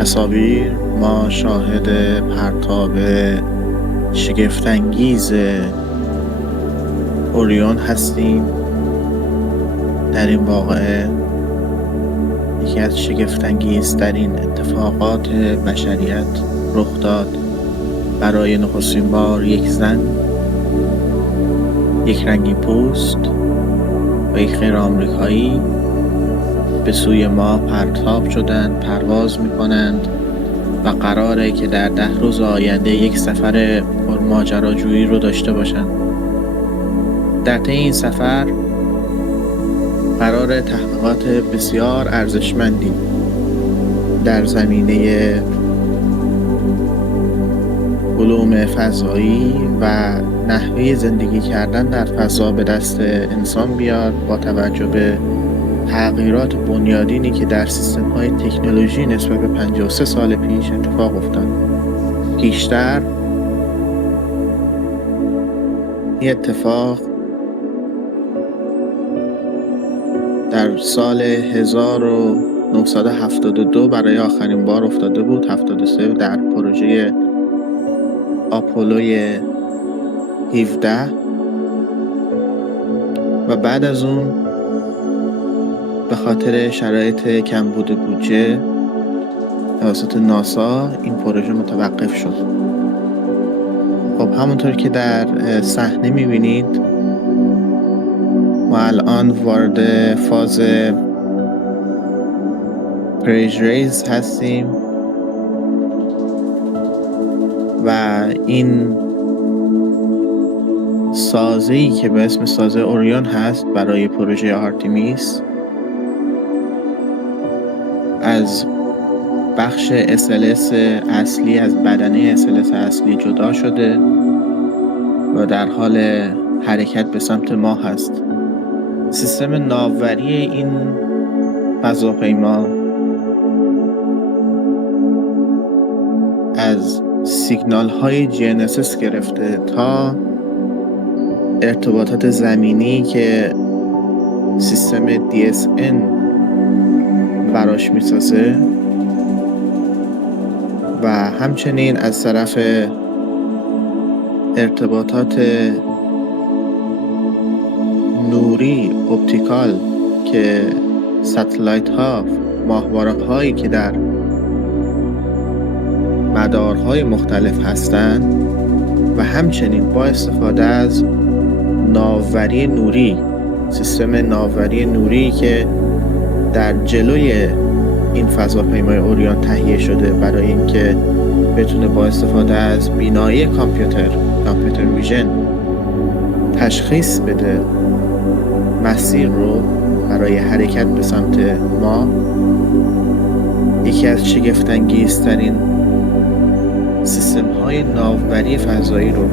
تصاویر ما شاهد پرتاب شگفت‌انگیز اوریون هستیم. در این واقعه یکی از شگفت‌انگیزترین اتفاقات بشریت رخ داد. برای نخستین بار یک زن، یک رنگین پوست و یک غیر آمریکایی به سوی ما پرتاب شدند، پرواز می‌کنند و قراره که در 10 روز آینده یک سفر پرماجراجویی رو داشته باشند. در طی این سفر قرار تحقیقات بسیار ارزشمندی در زمینه علوم فضایی و نحوه زندگی کردن در فضا به دست انسان بیاد، با توجه به تغییرات بنیادینی که در سیستم‌های تکنولوژی نسبت به 53 سال پیش اتفاق افتاد. پیشتر این اتفاق در سال 1972 برای آخرین بار افتاده بود، 73 در پروژه آپولوی 17 و بعد از اون به خاطر شرایط کمبود بودجه توسط ناسا این پروژه متوقف شد. خب همونطور که در صحنه می‌بینید ما الان وارد فاز پریشریز هستیم و این سازه‌ای که به اسم سازه اوریون هست برای پروژه آرتمیس از بخش SLS اصلی، از بدنه SLS اصلی جدا شده و در حال حرکت به سمت ما هست. سیستم ناوبری این فضاپیما از سیگنال های GNSS گرفته تا ارتباطات زمینی که سیستم DSN براش میسازه و همچنین از طرف ارتباطات نوری اپتیکال که ستلایت ها، ماهواره هایی که در مدارهای مختلف هستند و همچنین با استفاده از ناوبری نوری، سیستم ناوبری نوری که در جلوی این فضاپیمای اوریون تهیه شده برای اینکه بتونه با استفاده از بینایی کامپیوتر ویژن تشخیص بده مسیر رو برای حرکت به سمت ما. یکی از شگفت‌انگیزترین سیستم‌های ناوبری فضایی رو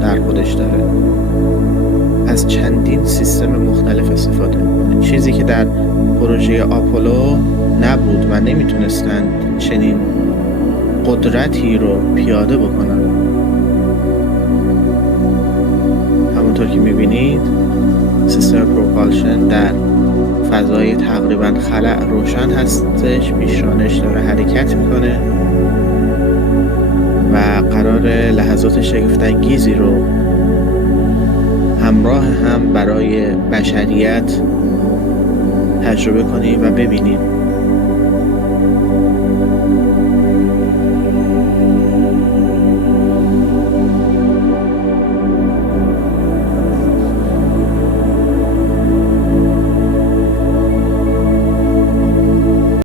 در خودش داره. از چندین سیستم مختلف استفاده می‌کنه، چیزی که در پروژه آپولو نبود و نمیتونستن چنین قدرتی رو پیاده بکنن. همونطور که میبینید سیستم پروپالشن در فضای تقریبا خلأ روشن هستش، پیشرانش داره حرکت میکنه و قرار لحظات شگفت‌انگیزی رو همراه هم برای بشریت تجربه کنیم و ببینیم.